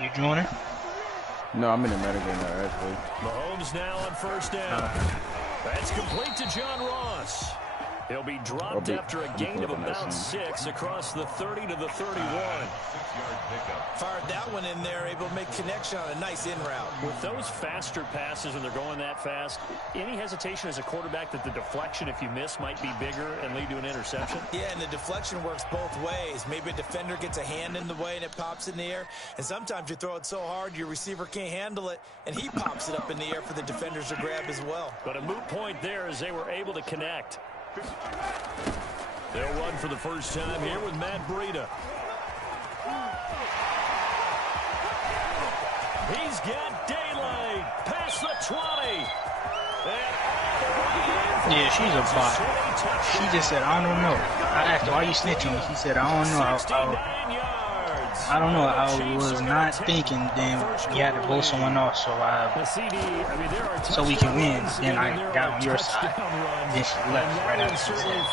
You joining? No, I'm in the metagame now, actually. Mahomes now on first down. That's complete to John Ross. He'll be dropped after a gain of about 6 across the 30 to the 31. 6-yard pickup. Fired that one in there, able to make connection on a nice in route. With those faster passes when they're going that fast, any hesitation as a quarterback that the deflection, if you miss, might be bigger and lead to an interception? Yeah, and the deflection works both ways. Maybe a defender gets a hand in the way and it pops in the air. And sometimes you throw it so hard your receiver can't handle it, and he pops it up in the air for the defenders to grab as well. But a moot point there as they were able to connect. They'll run for the first time here with Matt Breida. He's got daylight past the 20. Yeah, she's a bot. She just said, I don't know. I asked her, why you snitching? She said, I don't know. I don't know. I was not thinking. Then we had to blow someone off, so we can win. Then I got on your side. Then she left right after she said,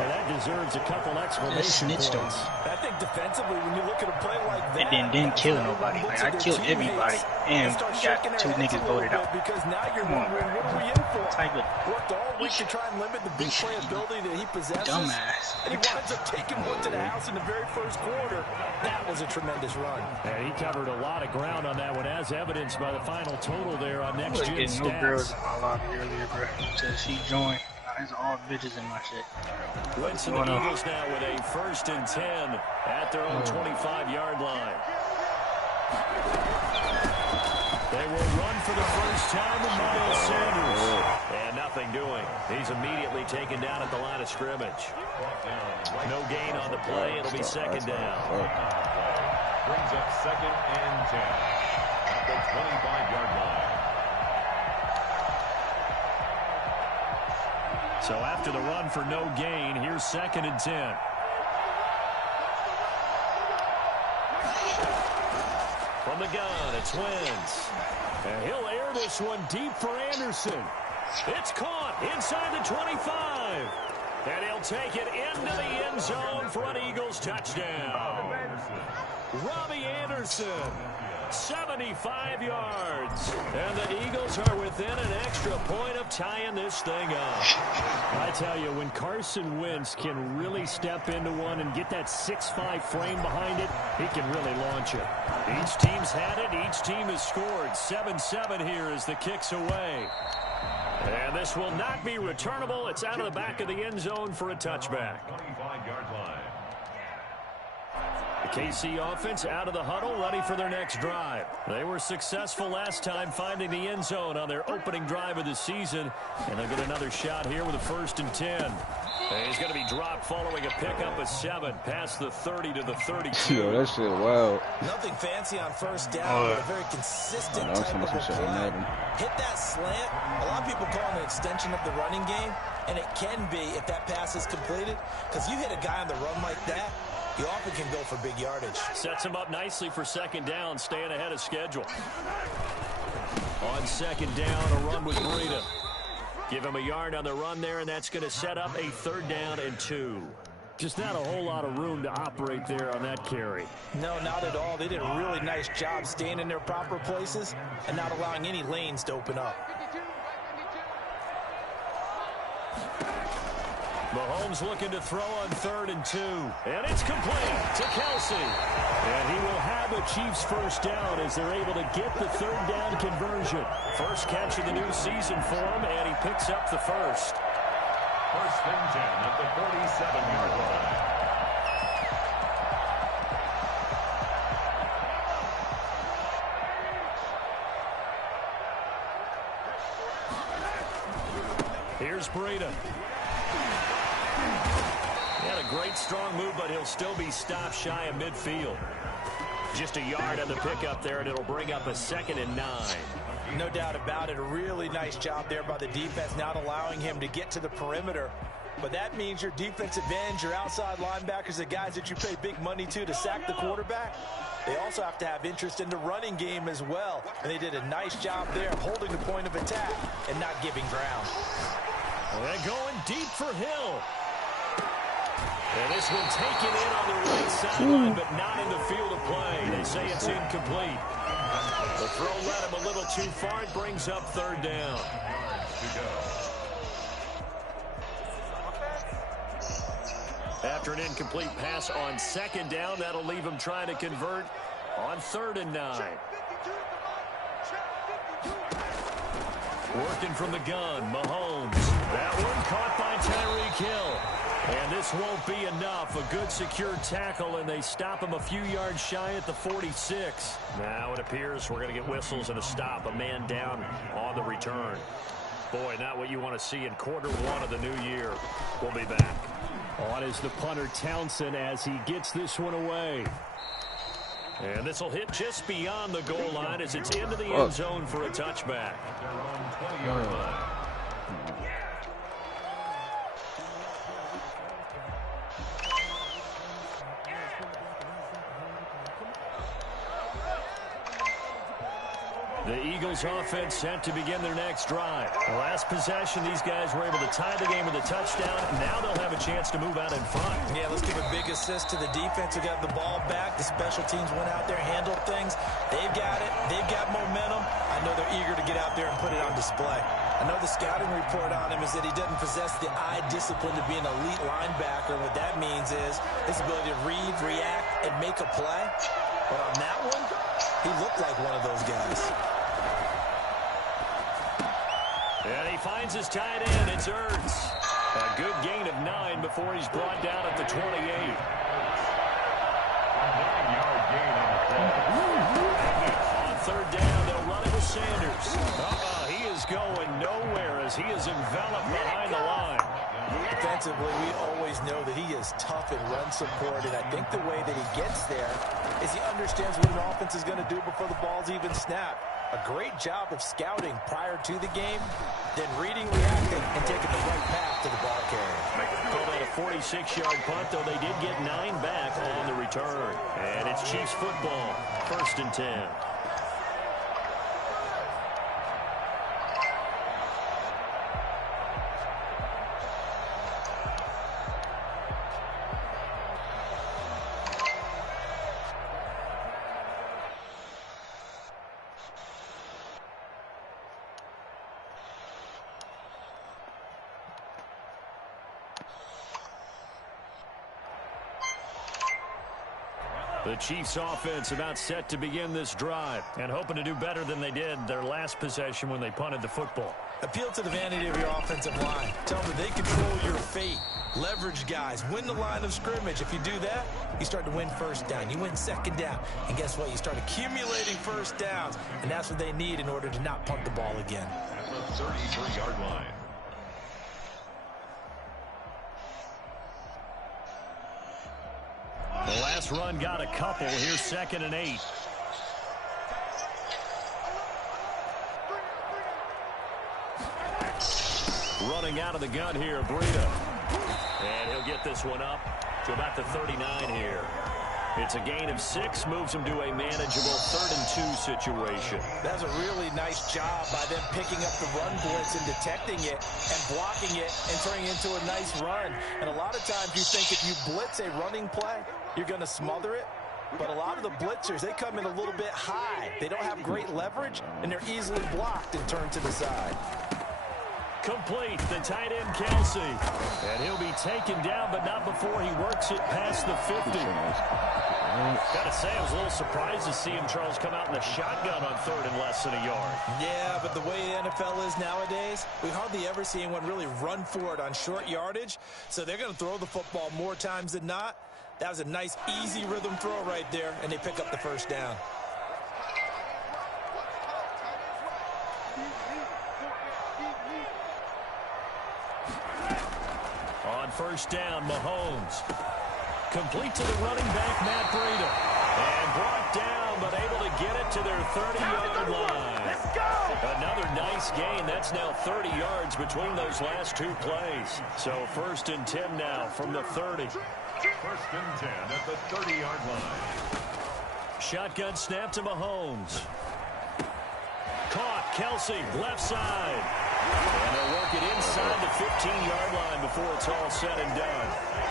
that deserves a couple exclamation snitched on me. I think defensively, when you look at a play like that, and then didn't kill nobody. Like I killed everybody, and got 2 niggas voted out. Because now you're wondering, what are we in for? Type of worked all week to try and limit the big playability that he possesses. Dumbass. And he winds up taking one to the house in the very first quarter. That was a tremendous run. And he covered a lot of ground on that one, as evidenced by the final total there on next gen stats. No girls in my lobby earlier, bro. Until she joined. There's all bitches in my shit. Wentz and the Eagles now with a 1st and 10 at their own 25-yard line. They will run for the first time with Miles Sanders. And nothing doing. He's immediately taken down at the line of scrimmage. No gain on the play. It'll be 2nd down. Brings up 2nd and 10 at the 25-yard line. So after the run for no gain, here's 2nd and 10. From the gun, it's Wentz. And he'll air this one deep for Anderson. It's caught inside the 25. And he'll take it into the end zone for an Eagles touchdown. Robbie Anderson. 75 yards. And the Eagles are within an extra point of tying this thing up. I tell you, when Carson Wentz can really step into one and get that 6'5" frame behind it, he can really launch it. Each team's had it. Each team has scored. 7-7 here as the kick's away. And this will not be returnable. It's out of the back of the end zone for a touchback. 25-yard line. The KC offense out of the huddle, ready for their next drive. They were successful last time finding the end zone on their opening drive of the season, and they'll get another shot here with a 1st and 10. And he's going to be dropped following a pickup of 7 past the 30 to the 32. Yo, that shit wild. Nothing fancy on first down, but a very consistent type of a play. Hit that slant. A lot of people call it an extension of the running game, and it can be if that pass is completed, because you hit a guy on the run like that, you often can go for big yardage. Sets him up nicely for 2nd down, staying ahead of schedule. On 2nd down, a run with Breida. Give him a yard on the run there, and that's going to set up a 3rd down and 2. Just not a whole lot of room to operate there on that carry. No, not at all. They did a really nice job staying in their proper places and not allowing any lanes to open up. Mahomes looking to throw on 3rd and 2. And it's complete to Kelsey. And he will have the Chiefs' first down as they're able to get the 3rd down conversion. First catch of the new season for him, and he picks up the first. 1st and 10 at the 47-yard line. Here's Breida. He had a great strong move, but he'll still be stopped shy of midfield. Just a yard on the pickup there, and it'll bring up a 2nd and 9. No doubt about it. A really nice job there by the defense, not allowing him to get to the perimeter. But that means your defensive ends, your outside linebackers, the guys that you pay big money to sack the quarterback, they also have to have interest in the running game as well. And they did a nice job there of holding the point of attack and not giving ground. They're going deep for Hill. And this one taken in on the right sideline, but not in the field of play. They say it's incomplete. The throw led him a little too far. It brings up third down. After an incomplete pass on second down, that'll leave him trying to convert on 3rd and 9. Working from the gun, Mahomes. That one caught by Tyreek Hill. And this won't be enough. A good secure tackle, and they stop him a few yards shy at the 46. Now it appears we're going to get whistles and a stop. A man down on the return. Boy, not what you want to see in quarter 1 of the new year. We'll be back. On is the punter, Townsend, as he gets this one away. And this will hit just beyond the goal line as it's into the end zone for a touchback. The Eagles offense set to begin their next drive. Last possession, these guys were able to tie the game with a touchdown. Now they'll have a chance to move out in front. Yeah, let's give a big assist to the defense who got the ball back. The special teams went out there, handled things. They've got it. They've got momentum. I know they're eager to get out there and put it on display. I know the scouting report on him is that he doesn't possess the eye discipline to be an elite linebacker. And what that means is his ability to read, react, and make a play. But on that one, he looked like one of those guys. And he finds his tight end. It's Ertz. A good gain of 9 before he's brought down at the 28. 9-yard gain on the play. On 3rd down, they'll run it with Sanders. He is going nowhere as he is enveloped behind the line. Defensively, we always know that he is tough in run support, and I think the way that he gets there is he understands what an offense is going to do before the ball's even snapped. A great job of scouting prior to the game, then reading, reacting, and taking the right path to the ball carrier. Called out a 46-yard punt, though they did get 9 back on the return. And it's Chiefs football, 1st and 10. The Chiefs offense about set to begin this drive and hoping to do better than they did their last possession when they punted the football. Appeal to the vanity of your offensive line. Tell them that they control your fate. Leverage guys. Win the line of scrimmage. If you do that, you start to win 1st down. You win 2nd down. And guess what? You start accumulating 1st downs. And that's what they need in order to not punt the ball again. At the 33-yard line. The last run got a couple. Here's 2nd and 8. Running out of the gun here, Breida. And he'll get this one up to about the 39 here. It's a gain of 6, moves him to a manageable 3rd and 2 situation. That's a really nice job by them picking up the run blitz and detecting it and blocking it and turning it into a nice run. And a lot of times you think if you blitz a running play, you're going to smother it. But a lot of the blitzers, they come in a little bit high. They don't have great leverage, and they're easily blocked and turned to the side. Complete, the tight end, Kelsey. And he'll be taken down, but not before he works it past the 50. Gotta say, I was a little surprised to see him, Charles, come out in the shotgun on 3rd and less than a yard. Yeah, but the way the NFL is nowadays, we hardly ever see anyone really run for it on short yardage. So they're going to throw the football more times than not. That was a nice, easy rhythm throw right there, and they pick up the 1st down. On 1st down, Mahomes. Complete to the running back, Matt Breida. And brought down, but able to get it to their 30-yard line. Let's go! Another nice gain. That's now 30 yards between those last 2 plays. So 1st and 10 now from the 30. 1st and 10 at the 30-yard line. Shotgun snap to Mahomes. Caught. Kelsey, left side. And they'll work it inside the 15-yard line before it's all said and done.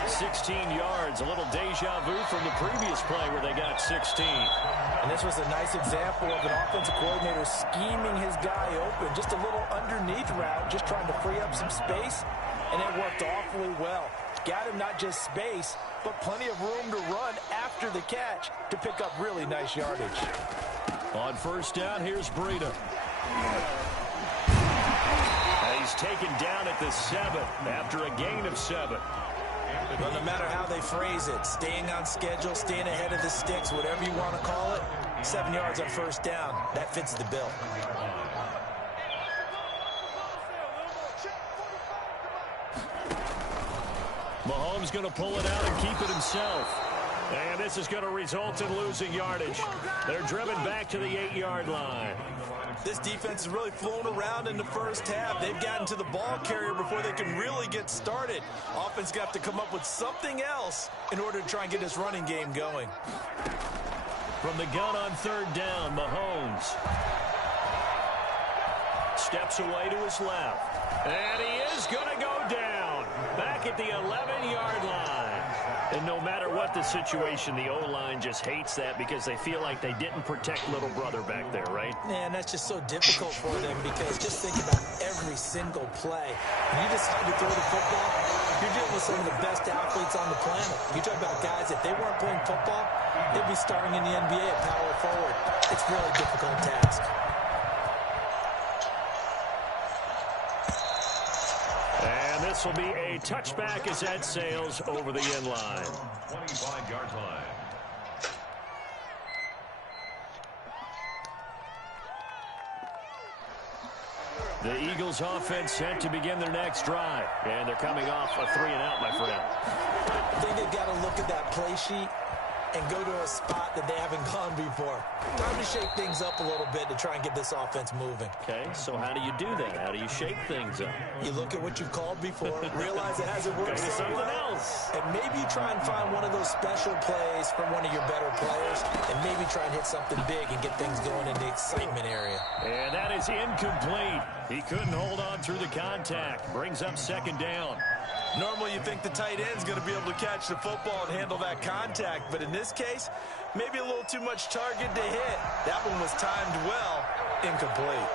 16 yards, a little deja vu from the previous play where they got 16. And this was a nice example of an offensive coordinator scheming his guy open. Just a little underneath route, just trying to free up some space, and it worked awfully well. Got him not just space, but plenty of room to run after the catch to pick up really nice yardage. On first down, here's Breida. He's taken down at the 7 after a gain of 7. Well, no matter how they phrase it, staying on schedule, staying ahead of the sticks, whatever you want to call it, 7 yards on first down, that fits the bill. Mahomes going to pull it out and keep it himself. And this is going to result in losing yardage. They're driven back to the 8-yard line. This defense has really flown around in the first half. They've gotten to the ball carrier before they can really get started. Offense got to come up with something else in order to try and get this running game going. From the gun on third down, Mahomes steps away to his left. And he is going to go down back at the 11-yard line. And no matter what the situation, the O-line just hates that because they feel like they didn't protect little brother back there, right? Man, that's just so difficult for them because just think about every single play. When you decide to throw the football, you're dealing with some of the best athletes on the planet. You talk about guys, if they weren't playing football, they'd be starting in the NBA at power forward. It's a really difficult task. This will be a touchback as that sails over the end line. 25-yard line. The Eagles offense set to begin their next drive. And they're coming off a 3-and-out, my friend. I think they've got to look at that play sheet and go to a spot that they haven't gone before. Time to shake things up a little bit to try and get this offense moving. Okay, so how do you do that? How do you shake things up? You look at what you've called before, realize it hasn't worked so well, and maybe try and find one of those special plays from one of your better players, and maybe try and hit something big and get things going in the excitement area. And that is incomplete. He couldn't hold on through the contact. Brings up second down. Normally you think the tight end's going to be able to catch the football and handle that contact, but in this case, maybe a little too much target to hit. That one was timed well, incomplete.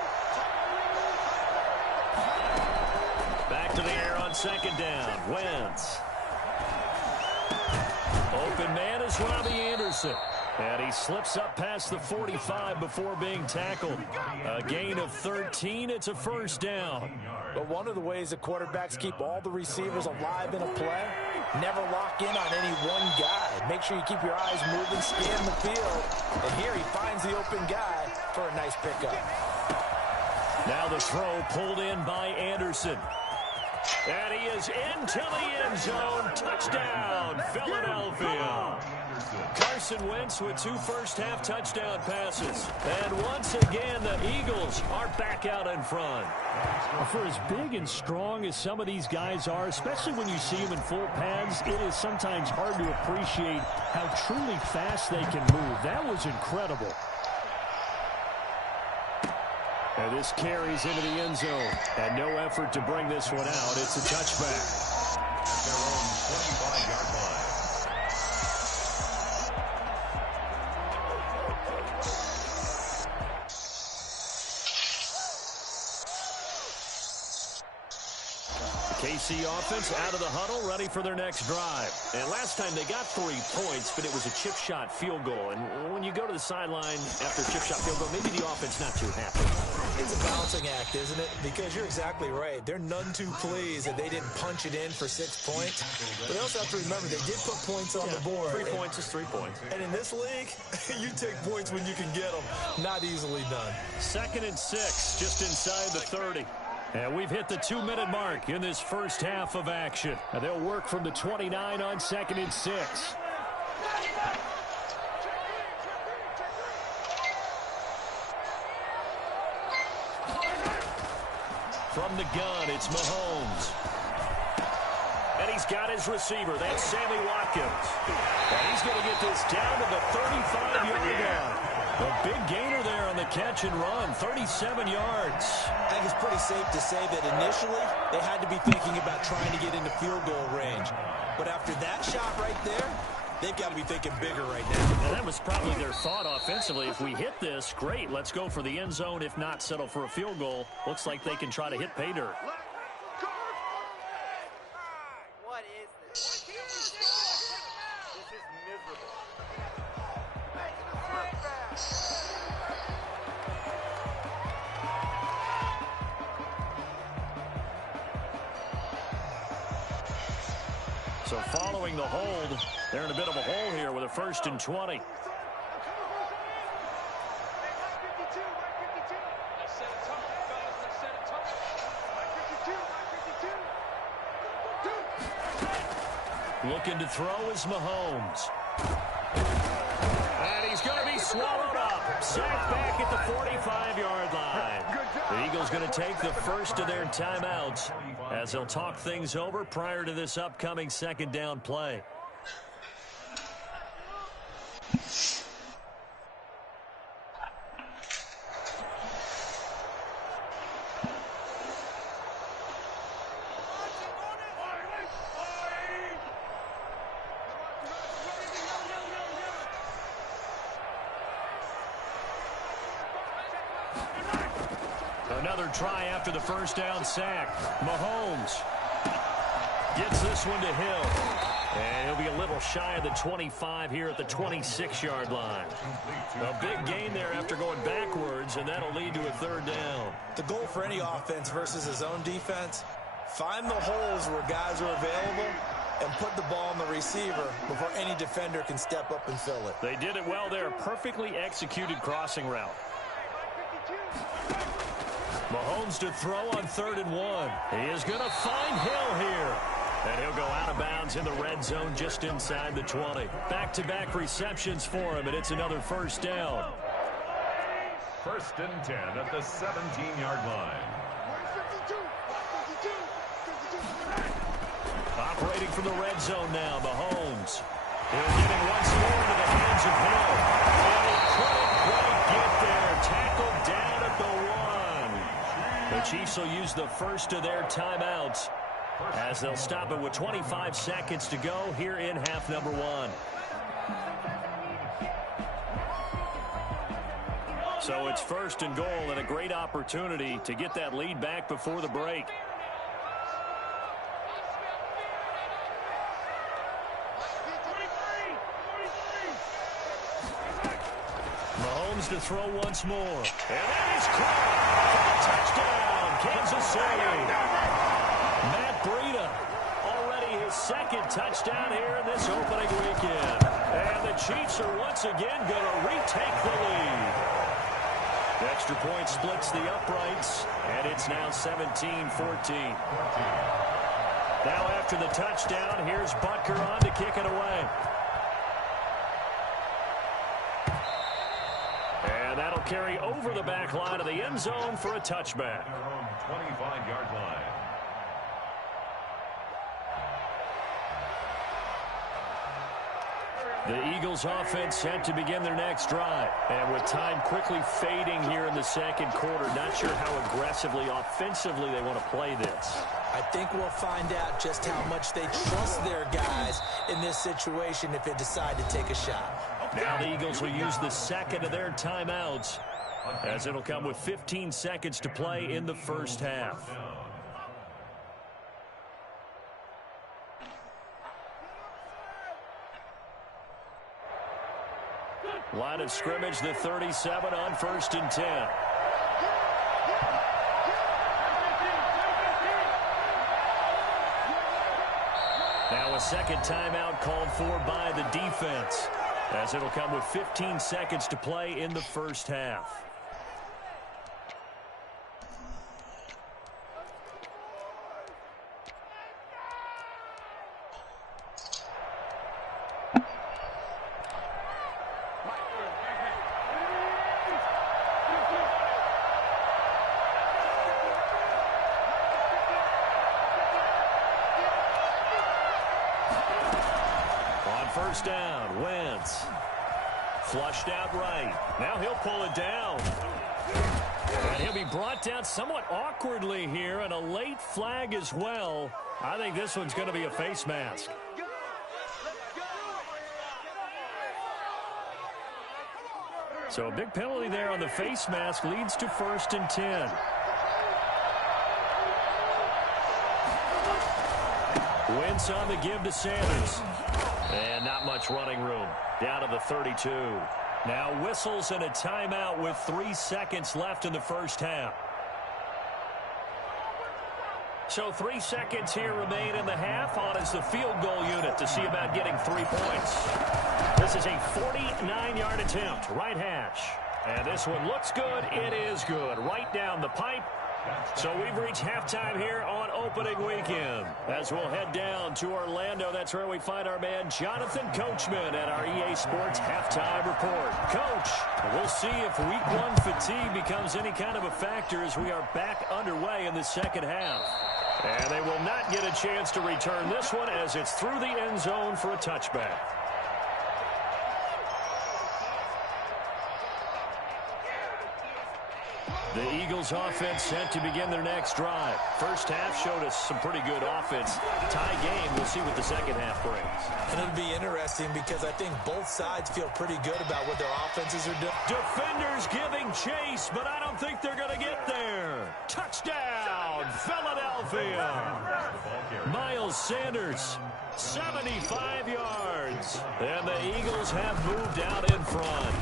Back to the air on second down. Wentz. Open man is Robbie Anderson. And he slips up past the 45 before being tackled. A gain of 13. It's a first down. But one of the ways the quarterbacks keep all the receivers alive in a play, never lock in on any one guy. Make sure you keep your eyes moving, scan the field. And here he finds the open guy for a nice pickup. Now the throw pulled in by Anderson. And he is into the end zone. Touchdown, Philadelphia. Carson Wentz with 2 first-half touchdown passes. And once again, the Eagles are back out in front. For as big and strong as some of these guys are, especially when you see them in full pads, it is sometimes hard to appreciate how truly fast they can move. That was incredible. And this carries into the end zone. And no effort to bring this one out. It's a touchback. At their own 25-yard line. KC offense out of the huddle, ready for their next drive. And last time they got 3 points, but it was a chip shot field goal. And when you go to the sideline after a chip shot field goal, maybe the offense not too happy. It's a balancing act, isn't it? Because you're exactly right. They're none too pleased that they didn't punch it in for 6 points. But they also have to remember they did put points on the board. 3 points is 3 points. And in this league, you take points when you can get them. Not easily done. 2nd and 6, just inside the 30. And we've hit the 2-minute mark in this first half of action. And they'll work from the 29 on 2nd and 6. From the gun, it's Mahomes. And he's got his receiver. That's Sammy Watkins. And he's going to get this down to the 35-yard line. A big gainer there on the catch and run, 37 yards. I think it's pretty safe to say that initially they had to be thinking about trying to get into field goal range. But after that shot right there, they've got to be thinking bigger right now. And that was probably their thought offensively. If we hit this, great, let's go for the end zone. If not, settle for a field goal. Looks like they can try to hit pay dirt. What is this? This is miserable. So following the hold, they're in a bit of a hole here with a 1st and 20. Looking to throw is Mahomes. And he's going to be swallowed up. Sacked back at the 45-yard line. The Eagles going to take the first of their timeouts as they'll talk things over prior to this upcoming 2nd down play. Another try after the 1st down sack. Mahomes gets this one to Hill. And he'll be a little shy of the 25 here at the 26-yard line. A big gain there after going backwards, and that'll lead to a 3rd down. The goal for any offense versus his own defense, find the holes where guys are available and put the ball on the receiver before any defender can step up and fill it. They did it well there. Perfectly executed crossing route. Mahomes to throw on 3rd and 1. He is going to find Hill here. And he'll go out of bounds in the red zone just inside the 20. Back-to-back receptions for him, and it's another 1st down. 1st and 10 at the 17-yard line. Operating from the red zone now, Mahomes. He'll get it once more into the hands of Hill. And he couldn't quite get there. Tackled down at the 1. The Chiefs will use the first of their timeouts as they'll stop it with 25 seconds to go here in half number 1. So it's 1st and goal and a great opportunity to get that lead back before the break. Mahomes to throw once more. And that is caught for a touchdown, Kansas City. Matt Breida, already his 2nd touchdown here in this opening weekend. And the Chiefs are once again going to retake the lead. The extra point splits the uprights, and it's now 17-14. Now after the touchdown, here's Butker on to kick it away. And that'll carry over the back line of the end zone for a touchback. 25-yard line. The Eagles offense set to begin their next drive. And with time quickly fading here in the 2nd quarter, not sure how aggressively, offensively they want to play this. I think we'll find out just how much they trust their guys in this situation if they decide to take a shot. Now the Eagles will use the 2nd of their timeouts as it'll come with 15 seconds to play in the 1st half. Line of scrimmage, the 37 on 1st and 10. Now a 2nd timeout called for by the defense, as it'll come with 15 seconds to play in the 1st half. On 1st down, Wentz Flushed out right. Now he'll pull it down. And he'll be brought down somewhat awkwardly here, and a late flag as well. I think this one's going to be a face mask. So a big penalty there on the face mask leads to 1st and 10. Wentz on the give to Sanders. And not much running room. Down to the 32. Now whistles and a timeout with 3 seconds left in the first half. So 3 seconds here remain in the half. On is the field goal unit to see about getting 3 points. This is a 49-yard attempt, right hash. And this one looks good. It is good. Right down the pipe. So we've reached halftime here on opening weekend. As we'll head down to Orlando, that's where we find our man Jonathan Coachman at our EA Sports Halftime Report. Coach, we'll see if Week 1 fatigue becomes any kind of a factor as we are back underway in the second half. And they will not get a chance to return this one as it's through the end zone for a touchback. The Eagles offense set to begin their next drive. First half showed us some pretty good offense. Tie game, we'll see what the second half brings. And it'll be interesting because I think both sides feel pretty good about what their offenses are doing. Defenders giving chase, but I don't think they're going to get there. Touchdown, Philadelphia. Miles Sanders, 75 yards. And the Eagles have moved out in front.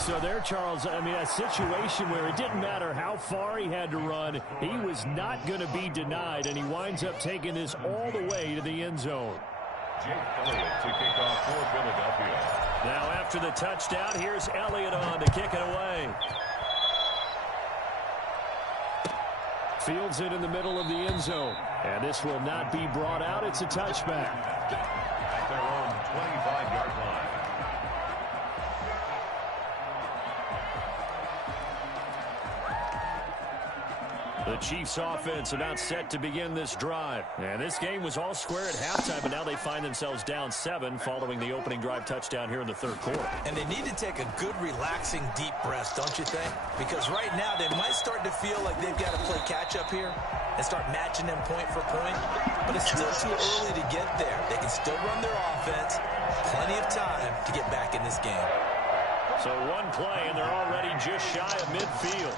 So there, Charles, I mean, a situation where it didn't matter how far he had to run, he was not going to be denied, and he winds up taking this all the way to the end zone. Jake Elliott to kick off for Philadelphia. Now after the touchdown, here's Elliott on to kick it away. Fields it in the middle of the end zone, and this will not be brought out. It's a touchback. At their own 25-yard line. The Chiefs offense about set to begin this drive. And this game was all square at halftime, but now they find themselves down 7 following the opening drive touchdown here in the third quarter. And they need to take a good, relaxing, deep breath, don't you think? Because right now they might start to feel like they've got to play catch-up here and start matching them point for point. But it's still too early to get there. They can still run their offense. Plenty of time to get back in this game. So one play, and they're already just shy of midfield.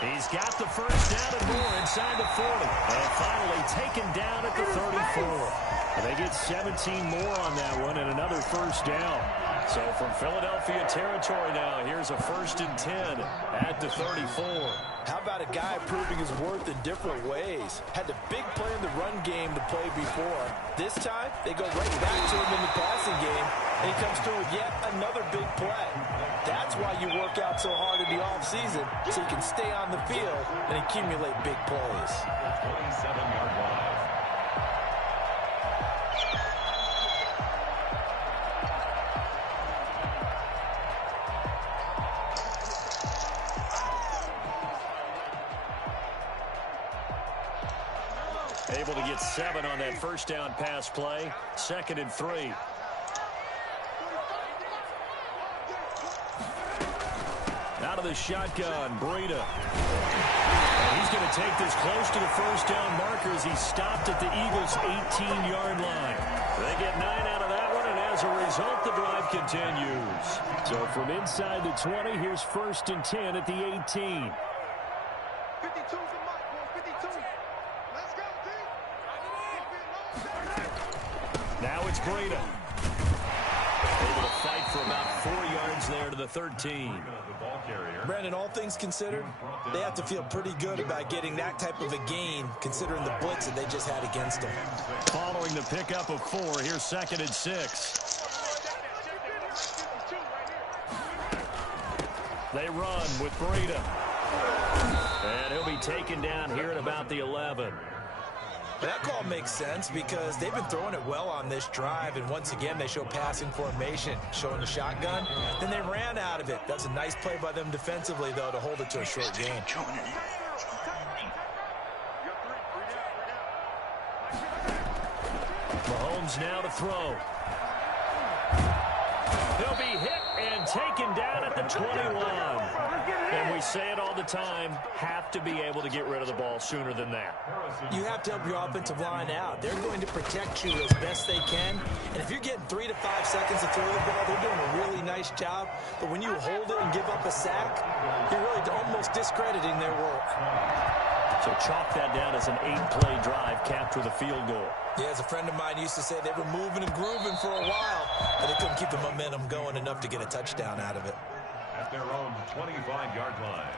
He's got the first down and more inside the 40. And finally taken down at the 34. And they get 17 more on that one and another first down. So from Philadelphia territory now, here's a 1st and 10 at the 34. How about a guy proving his worth in different ways? Had the big play in the run game to play before. This time, they go right back to him in the passing game, and he comes through with yet another big play. That's why you work out so hard in the offseason, so you can stay on the field and accumulate big plays. 27-yard line. Able to get 7 on that first down pass play. 2nd and 3. Out of the shotgun, Breida. He's going to take this close to the first down marker as he stopped at the Eagles' 18-yard line. They get 9 out of that one, and as a result, the drive continues. So from inside the 20, here's 1st and 10 at the 18. 52's the mark, boys. 52. Let's go, team. Now it's Breida. Able to fight for about 4 yards there to the 13. Brandon, all things considered, they have to feel pretty good about getting that type of a gain, considering the blitz that they just had against them. Following the pickup of 4, here's 2nd and 6. They run with Breida. And he'll be taken down here at about the 11. That call makes sense because they've been throwing it well on this drive, and once again they show passing formation, showing the shotgun. Then they ran out of it. That's a nice play by them defensively, though, to hold it to a short gain. Mahomes now to throw. He'll be hit and taken down at the 21. And we say it all the time, have to be able to get rid of the ball sooner than that. You have to help your offensive line out. They're going to protect you as best they can. And if you're getting 3 to 5 seconds to throw the ball, they're doing a really nice job. But when you hold it and give up a sack, you're really almost discrediting their work. So chalk that down as an 8-play drive capped with a field goal. Yeah, as a friend of mine used to say, they were moving and grooving for a while, but they couldn't keep the momentum going enough to get a touchdown out of it. At their own 25-yard line.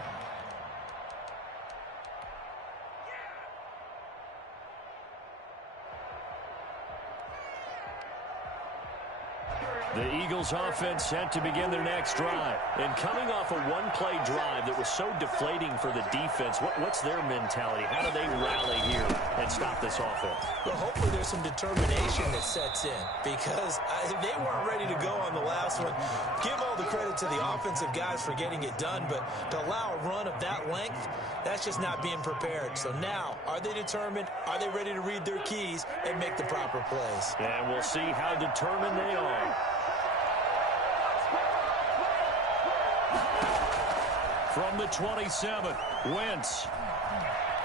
The Eagles offense set to begin their next drive. And coming off a one-play drive that was so deflating for the defense, what's their mentality? How do they rally here and stop this offense? Well, hopefully there's some determination that sets in, because they weren't ready to go on the last one. Give all the credit to the offensive guys for getting it done, but to allow a run of that length, that's just not being prepared. So now, are they determined? Are they ready to read their keys and make the proper plays? And we'll see how determined they are. From the 27, Wentz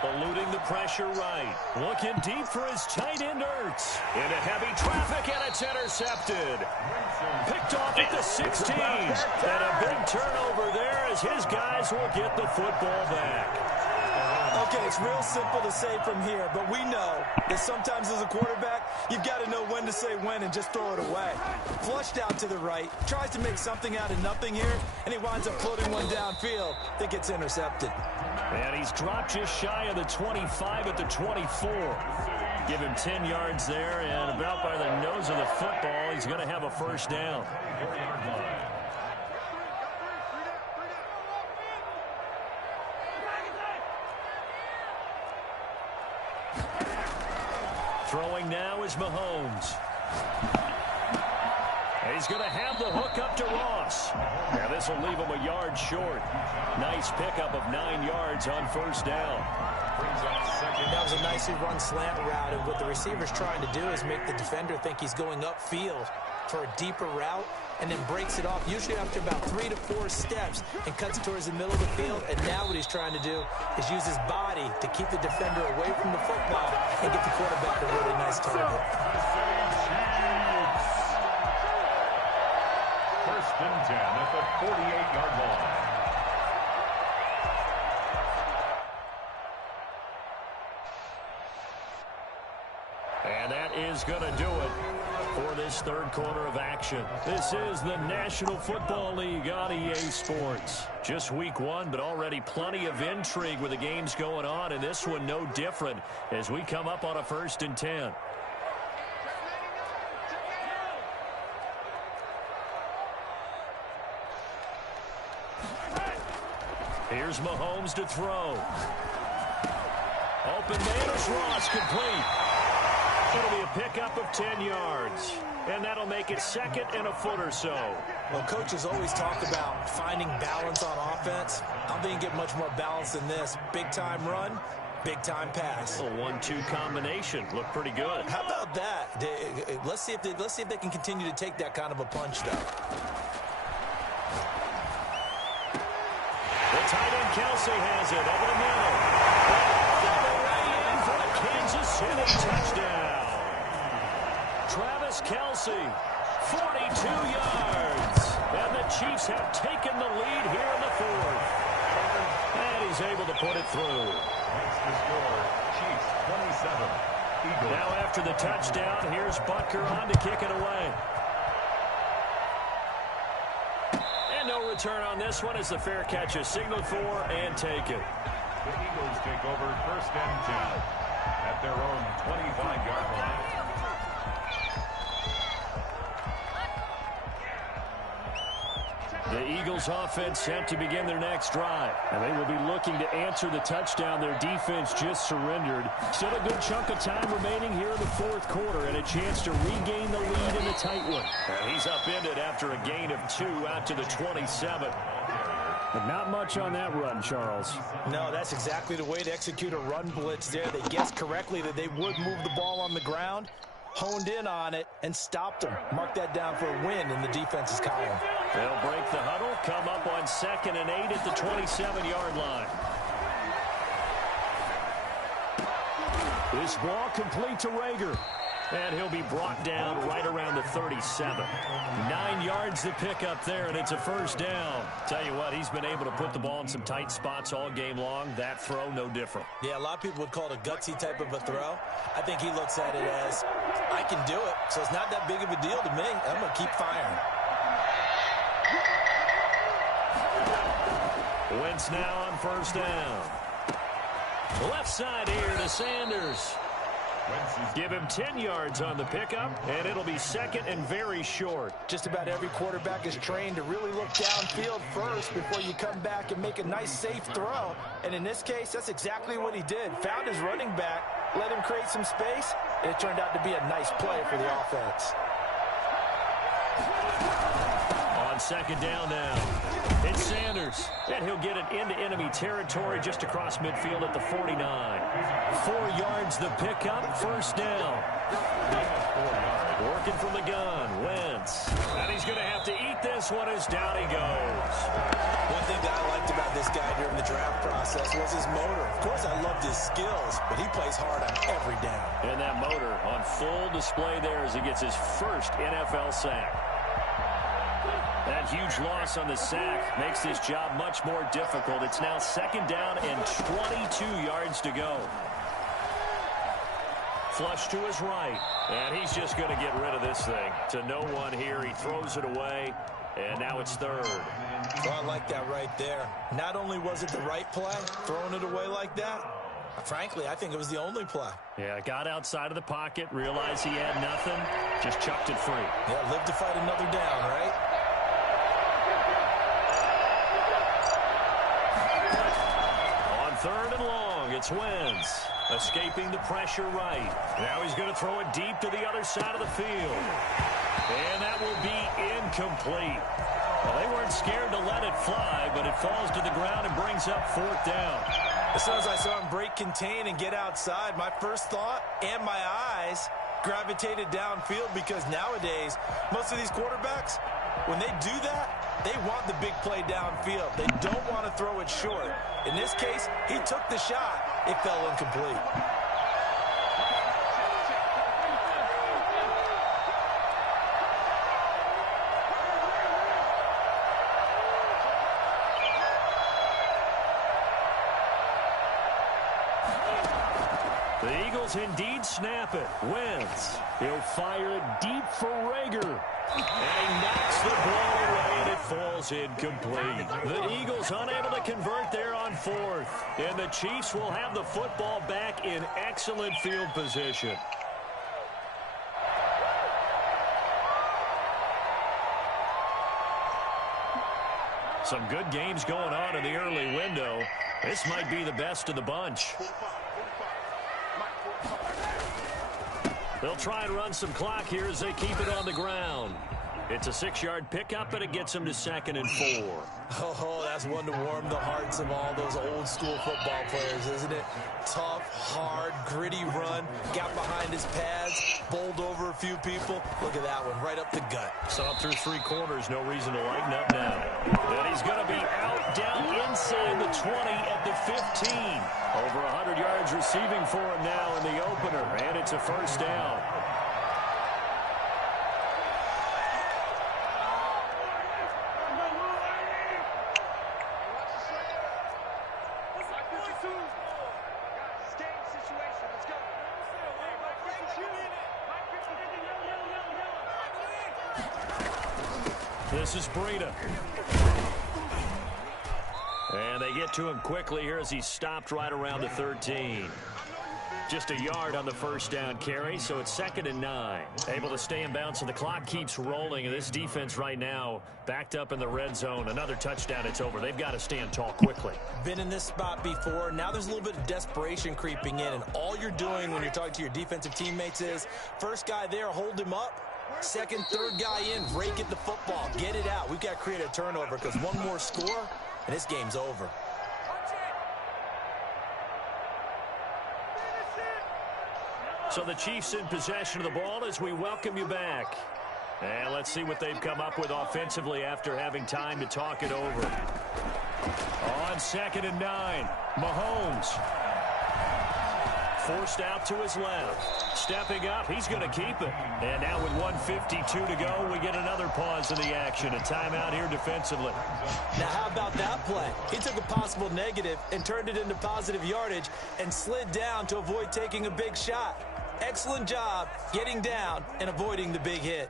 eluding the pressure right. Looking deep for his tight end Ertz. Into heavy traffic, and it's intercepted. Picked off at the 16. And a big turnover there as his guys will get the football back. Okay, it's real simple to say from here, but we know that sometimes as a quarterback, you've got to know when to say when and just throw it away. Flushed out to the right, tries to make something out of nothing here, and he winds up floating one downfield that gets intercepted. And he's dropped just shy of the 25 at the 24. Give him 10 yards there, and about by the nose of the football, he's going to have a first down. Throwing now is Mahomes. He's going to have the hook up to Ross. Now this will leave him a yard short. Nice pickup of 9 yards on first down. That was a nicely run slant route, and what the receiver's trying to do is make the defender think he's going upfield for a deeper route, and then breaks it off, usually after about 3 to 4 steps, and cuts towards the middle of the field. And now what he's trying to do is use his body to keep the defender away from the football and get the quarterback a really nice target. First and 10 at the 48-yard line. And that is going to do it for this third quarter of action. This is the National Football League on EA Sports. Just week 1, but already plenty of intrigue with the games going on, and this one no different as we come up on a first and 10. Here's Mahomes to throw. Open man is Ross, complete. It'll be a pickup of 10 yards. And that'll make it second and a foot or so. Well, coaches always talk about finding balance on offense. I don't think you get much more balance than this. Big-time run, big-time pass. A 1-2 combination. Looked pretty good. How about that? Let's see if they can continue to take that kind of a punch, though. The tight end Kelsey has it over the middle. Double right in for a Kansas City touchdown. Travis Kelsey, 42 yards. And the Chiefs have taken the lead here in the fourth. And he's able to put it through. Makes the score, Chiefs 27, Eagles. Now after the touchdown, here's Butker on to kick it away. And no return on this one as the fair catch is signaled for and taken. The Eagles take over first and 10 at their own 25-yard line. The Eagles offense set to begin their next drive. And they will be looking to answer the touchdown their defense just surrendered. Still a good chunk of time remaining here in the fourth quarter and a chance to regain the lead in the tight one. And he's upended after a gain of 2 out to the 27. But not much on that run, Charles. No, that's exactly the way to execute a run blitz there. They guessed correctly that they would move the ball on the ground. honed in on it, and stopped him. Mark that down for a win in the defense's column. They'll break the huddle, come up on 2nd and 8 at the 27-yard line. This ball complete to Rager. And he'll be brought down right around the 37. 9 yards to pick up there, and it's a first down. Tell you what, he's been able to put the ball in some tight spots all game long. That throw, no different. Yeah, a lot of people would call it a gutsy type of a throw. I think he looks at it as, I can do it, so it's not that big of a deal to me. I'm going to keep firing. Wentz now on first down. Left side here to Sanders. Give him 10 yards on the pickup, and it'll be 2nd and very short. Just about every quarterback is trained to really look downfield first before you come back and make a nice, safe throw. And in this case, that's exactly what he did. Found his running back, let him create some space, and it turned out to be a nice play for the offense. On 2nd down now, it's Sanders, and he'll get it into enemy territory just across midfield at the 49. 4 yards the pickup, first down. Working from the gun, Wentz. And he's going to have to eat this one as down he goes. One thing that I liked about this guy during the draft process was his motor. Of course, I loved his skills, but he plays hard on every down. And that motor on full display there as he gets his first NFL sack. That huge loss on the sack makes this job much more difficult. It's now 2nd down and 22 yards to go. Flush to his right, and he's just going to get rid of this thing. To no one here, he throws it away, and now it's 3rd. Well, I like that right there. Not only was it the right play, throwing it away like that, frankly, I think it was the only play. Yeah, got outside of the pocket, realized he had nothing, just chucked it free. Yeah, live to fight another down, right? On 3rd and long, it's Wentz. Escaping the pressure right. Now he's going to throw it deep to the other side of the field. And that will be incomplete. Well, they weren't scared to let it fly, but it falls to the ground and brings up 4th down. As soon as I saw him break contain and get outside, my first thought and my eyes gravitated downfield, because nowadays, most of these quarterbacks, when they do that, they want the big play downfield. They don't want to throw it short. In this case, he took the shot. It fell incomplete. The Eagles indeed snap it. Wentz. He'll fire it deep for Rager. And he knocks the ball away, and it falls incomplete. The Eagles unable to convert there on 4th. And the Chiefs will have the football back in excellent field position. Some good games going on in the early window. This might be the best of the bunch. They'll try and run some clock here as they keep it on the ground. It's a 6-yard pickup, and it gets them to 2nd and 4. Oh, that's one to warm the hearts of all those old-school football players, isn't it? Tough, hard, gritty run. Got behind his pads, bowled over a few people. Look at that one, right up the gut. Saw through 3 quarters, no reason to lighten up now. And he's going to be out down inside the 20 at the 15. Over 100 yards receiving for him now in the opener, and it's a first down. This is Breida. And they get to him quickly here as he's stopped right around the 13. Just a yard on the first down carry, so it's 2nd and 9. Able to stay in bounds, so the clock keeps rolling. And this defense right now backed up in the red zone. Another touchdown, it's over. They've got to stand tall quickly. Been in this spot before. Now there's a little bit of desperation creeping in. And all you're doing when you're talking to your defensive teammates is, first guy there, hold him up. Second, third guy in, rake at the football. Get it out. We've got to create a turnover, because one more score, and this game's over. So the Chiefs in possession of the ball as we welcome you back. And let's see what they've come up with offensively after having time to talk it over. On 2nd and 9, Mahomes. Forced out to his left. Stepping up, he's going to keep it. And now with 1:52 to go, we get another pause in the action. A timeout here defensively. Now, how about that play? He took a possible negative and turned it into positive yardage and slid down to avoid taking a big shot. Excellent job getting down and avoiding the big hit.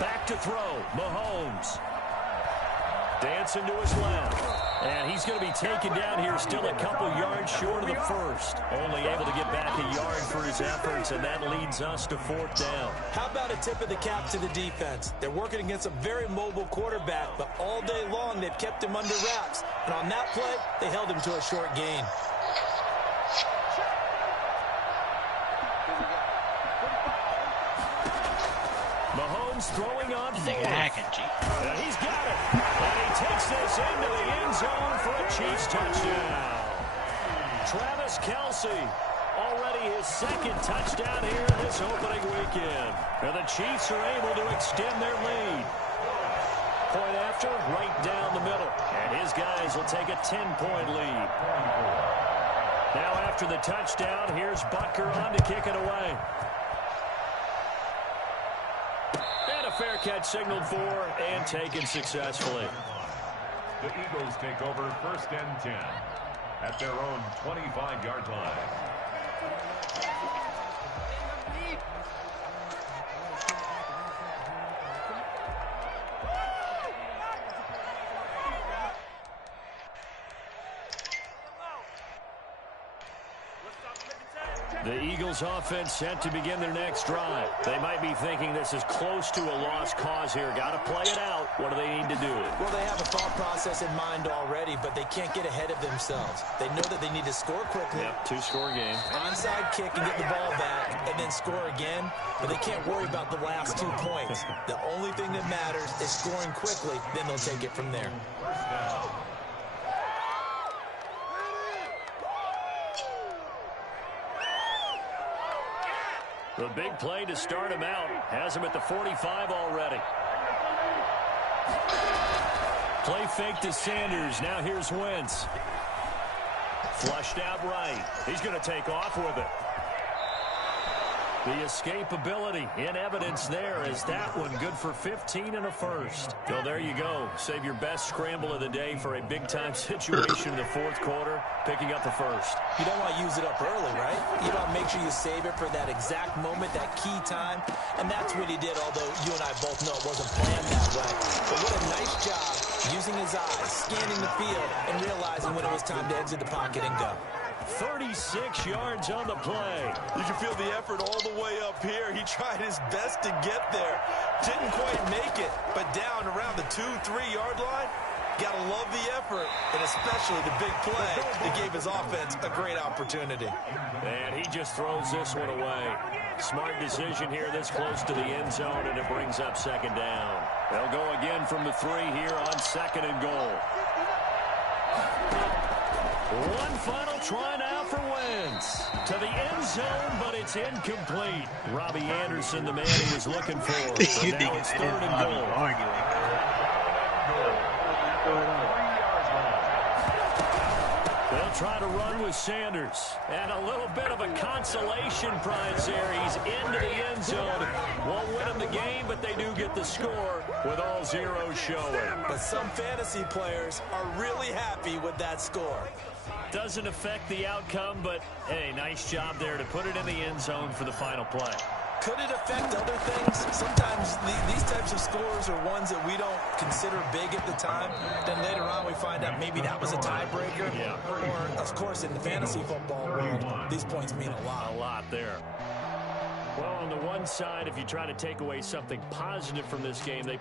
Back to throw, Mahomes. Dancing to his left. And he's going to be taken down here still a couple yards short of the first. Only able to get back a yard for his efforts, and that leads us to 4th down. How about a tip of the cap to the defense? They're working against a very mobile quarterback, but all day long they've kept him under wraps. And on that play, they held him to a short gain. Mahomes throwing on 4th. And he's got it. And he takes this into the end zone for a Chiefs touchdown. Travis Kelce, already his 2nd touchdown here this opening weekend. And the Chiefs are able to extend their lead. Point after, right down the middle. And his guys will take a 10-point lead. Now after the touchdown, here's Butker on to kick it away. And a fair catch signaled for and taken successfully. The Eagles take over 1st and 10 at their own 25-yard line. The Eagles offense set to begin their next drive. They might be thinking this is close to a lost cause here. Got to play it out. What do they need to do? Well, they have a thought process in mind already, but they can't get ahead of themselves. They know that they need to score quickly. Yep, 2-score game. Onside kick and get the ball back and then score again, but they can't worry about the last 2 points. The only thing that matters is scoring quickly, then they'll take it from there. First down. The big play to start him out. Has him at the 45 already. Play fake to Sanders. Now here's Wentz. Flushed out right. He's going to take off with it. The escapability in evidence there is that one good for 15 and a first. So there you go. Save your best scramble of the day for a big-time situation in the 4th quarter, picking up the first. You don't want to use it up early, right? You want to make sure you save it for that exact moment, that key time. And that's what he did, although you and I both know it wasn't planned that way. But what a nice job using his eyes, scanning the field, and realizing when it was time to exit the pocket and go. 36 yards on the play. You can feel the effort all the way up here. He tried his best to get there. Didn't quite make it, but down around the 2-3 yard line. Gotta love the effort, and especially the big play that gave his offense a great opportunity. And he just throws this one away. Smart decision here this close to the end zone, and it brings up 2nd down. They'll go again from the 3 here on 2nd and goal. One final try now for Wentz. To the end zone, but it's incomplete. Robbie Anderson, the man he was looking for. You But think now it's it's 3rd and goal. arguing? They'll try to run with Sanders. And a little bit of a consolation prize there. He's into the end zone. Won't win him the game, but they do get the score with all zeros showing. But some fantasy players are really happy with that score. Doesn't affect the outcome, but, hey, nice job there to put it in the end zone for the final play. Could it affect other things? Sometimes these types of scores are ones that we don't consider big at the time. Then later on we find out maybe that was a tiebreaker. Yeah. Or, of course, in the fantasy football world, these points mean a lot. A lot there. Well, on the one side, if you try to take away something positive from this game, they